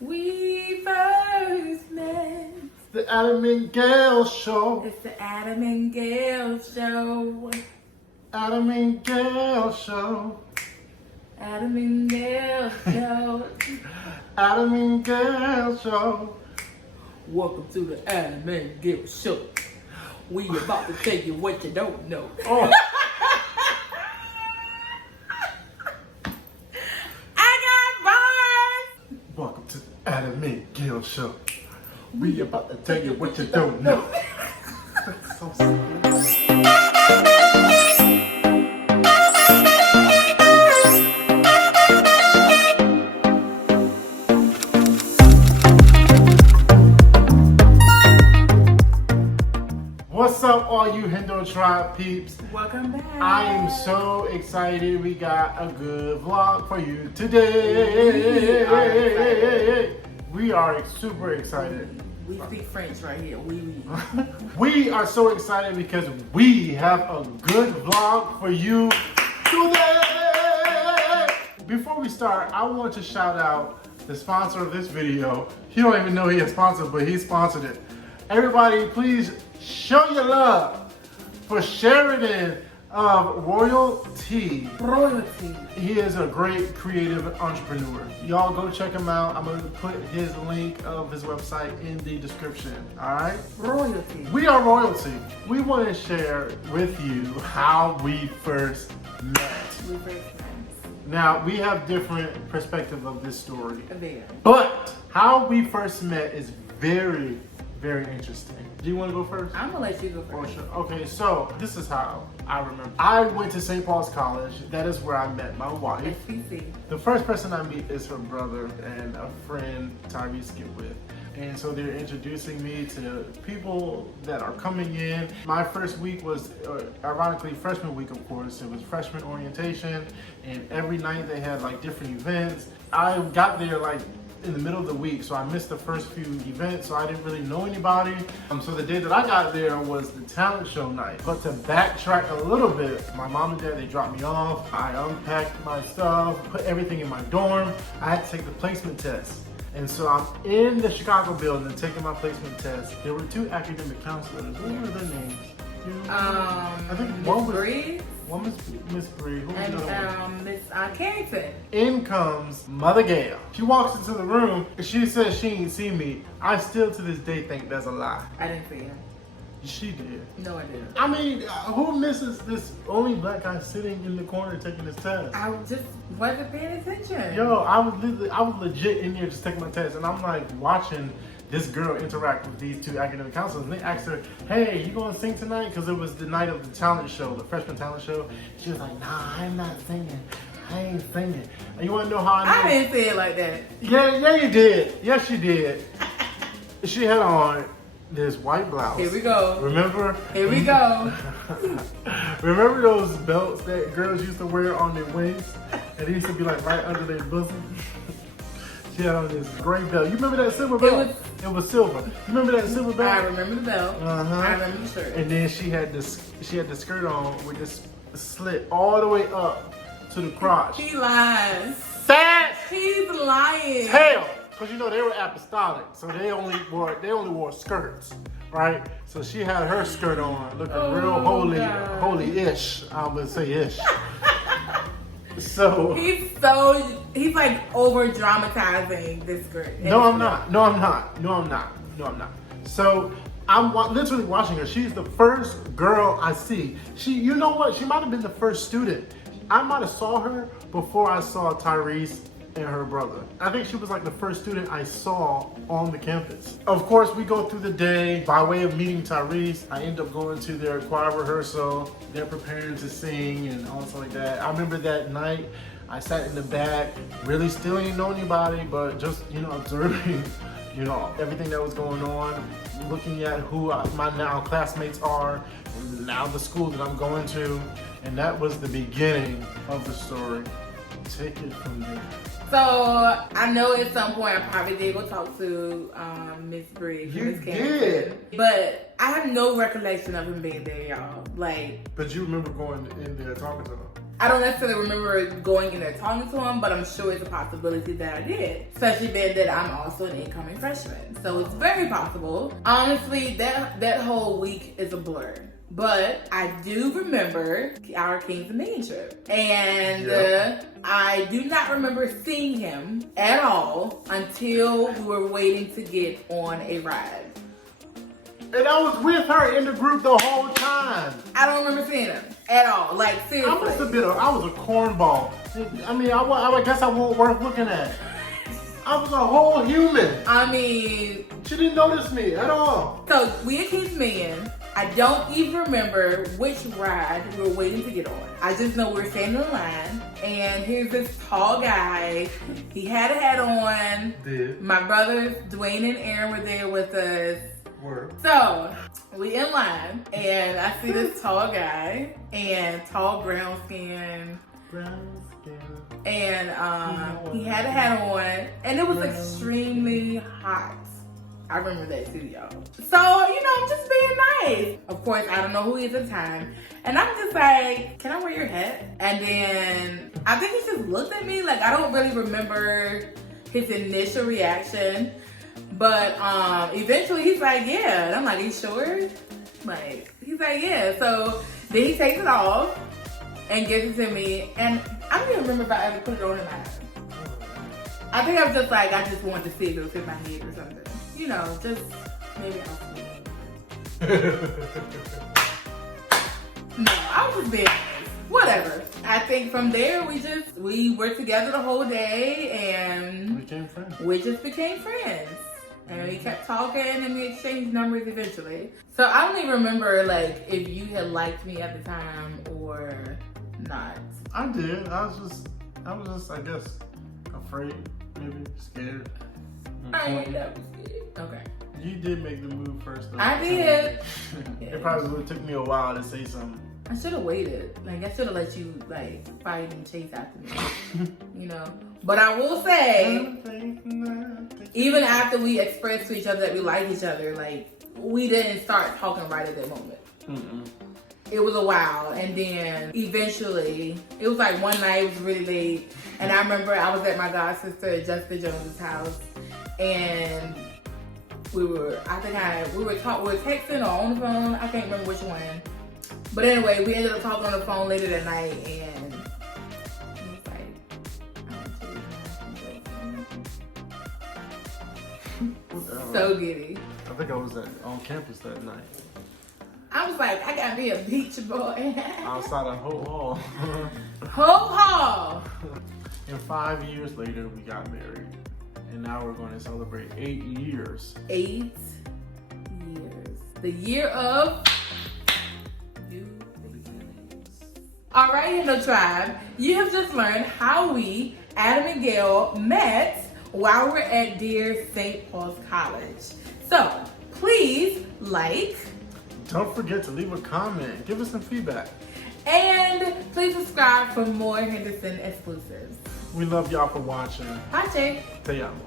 We first met. The Adam&Gale Show. It's the Adam&Gale Show. Adam&Gale Show. Adam&Gale Show. Adam&Gale Show. Welcome to the Adam&Gale Show. We about to tell you what you don't know. Oh. Welcome to the Adam&Gale Show. We about to tell you what you don't know. So simple. What's up, all you Hendo Tribe peeps? Welcome back. I am so excited. We got a good vlog for you today. We are super excited. We speak French right here. We are so excited because we have a good vlog for you today. Before we start, I want to shout out the sponsor of this video. He don't even know he is sponsored, but he sponsored it. Everybody, please show your love for Sheridan of Royalty. Royalty. He is a great creative entrepreneur. Y'all go check him out. I'm going to put his link of his website in the description. All right? Royalty. We are royalty. We want to share with you how we first met. We first friends. Now, we have different perspective of this story. There. But how we first met is very, very interesting. Do you want to go first? I'm gonna let you go first. Sure. Okay, so this is how I remember. I went to St. Paul's College. That is where I met my wife. SPC. The first person I meet is her brother and a friend Tyrese get with. And so they're introducing me to people that are coming in. My first week was, ironically, freshman week, of course. It was freshman orientation, and every night they had like different events. I got there like in the middle of the week, so I missed the first few events, so I didn't really know anybody. So the day that I got there was the talent show night. But to backtrack a little bit, my mom and dad, they dropped me off. I unpacked my stuff, put everything in my dorm. I had to take the placement test. And so I'm in the Chicago building taking my placement test. There were two academic counselors. What were their names? I think Miss one was Bree. One was Miss Bree. Who was And the other one? Miss Carrington. In comes Mother Gale. She walks into the room and she says she ain't seen me. I still to this day think that's a lie. I didn't see him. She did. No, I didn't. I mean, who misses this only black guy sitting in the corner taking his test? I just wasn't paying attention. Yo, I was legit in there just taking my test, and I'm like watching this girl interact with these two academic counselors, and they asked her, "Hey, you gonna sing tonight?" Because it was the night of the talent show, the freshman talent show. She was like, "Nah, I'm not singing. I ain't singing." And you wanna know how I know? I didn't say it like that. Yeah, you did. Yes, you did. She had on this white blouse. Here we go. Remember? Here we go. Remember those belts that girls used to wear on their waist? And they used to be like right under their bosom? She had on this gray belt. You remember that silver belt? It was silver. You remember that silver belt? I remember the belt. Uh-huh. I remember the shirt. And then she had the skirt on with this slit all the way up to the crotch. He lies. Fat He's lying. tail. Because you know they were apostolic, so they only wore skirts, right? So she had her skirt on, looking real holy-ish. I would say ish. So he's like over dramatizing this skirt. No, I'm not. So I'm literally watching her. She's the first girl I see. You know what? She might have been the first student. I might have saw her before I saw Tyrese and her brother. I think she was like the first student I saw on the campus. Of course, we go through the day. By way of meeting Tyrese, I end up going to their choir rehearsal. They're preparing to sing and all stuff like that. I remember that night, I sat in the back, really still ain't know anybody, but just, observing, everything that was going on, looking at who my now classmates are, and now the school that I'm going to. And that was the beginning of the story. Take it from there. So I know at some point I probably did go talk to Miss Bree. You did. But I have no recollection of him being there, y'all. But you remember going in there talking to him? I don't necessarily remember going in there talking to him, but I'm sure it's a possibility that I did. Especially being that I'm also an incoming freshman. So it's very possible. Honestly, that whole week is a blur. But I do remember our Kings Dominion trip. And I do not remember seeing him at all until we were waiting to get on a ride. And I was with her in the group the whole time. I don't remember seeing him at all. Like, seriously. I was a cornball. I mean, I guess I won't worth looking at. I was a whole human. I mean, she didn't notice me at all. So we at Kings Dominion. I don't even remember which ride we were waiting to get on. I just know we were standing in line, and here's this tall guy. He had a hat on. Did. My brothers, Dwayne and Aaron, were there with us. Word. So we in line, and I see this tall guy, and tall brown skin. And he had a hat on, and it was extremely hot. I remember that too, y'all. So, I'm just being nice. Of course, I don't know who he is at the time. And I'm just like, can I wear your hat? And then I think he just looked at me. Like, I don't really remember his initial reaction. But eventually he's like, yeah. And I'm like, are you sure? Like, he's like, yeah. So then he takes it off and gives it to me. And I don't even remember if I ever put it on in my head. I think I was just like, I just wanted to see if it was in my head or something. Just maybe I'll see. No, I was just being nice. Whatever. I think from there we were together the whole day and became friends. We just became friends. And we kept talking and we exchanged numbers eventually. So I don't even remember if you had liked me at the time or not. I did. I was just I guess afraid, maybe scared. I ain't never scared. Okay. You did make the move first though. I did. It probably would have took me a while to say something. I should have waited. I should have let you fight and chase after me. But I will say, even after we expressed to each other that we like each other, we didn't start talking right at that moment. Mm-mm. It was a while, and then eventually, it was one night, it was really late, and I remember I was at my god sister Jessica Jones's house, and we were texting or on the phone. I can't remember which one. But anyway, we ended up talking on the phone later that night, and he was like, so giddy. I think I was on campus that night. I was like, I gotta be a beach boy. Outside of Hope Hall. Hope Hall! And 5 years later, we got married. And now we're going to celebrate 8 years. 8 years. The year of new beginnings. All right, Hendo Tribe. You have just learned how we, Adam and Gale, met while we were at dear St. Paul's College. So, please Don't forget to leave a comment. Give us some feedback. And please subscribe for more Henderson exclusives. We love y'all for watching. Pache. Te amo.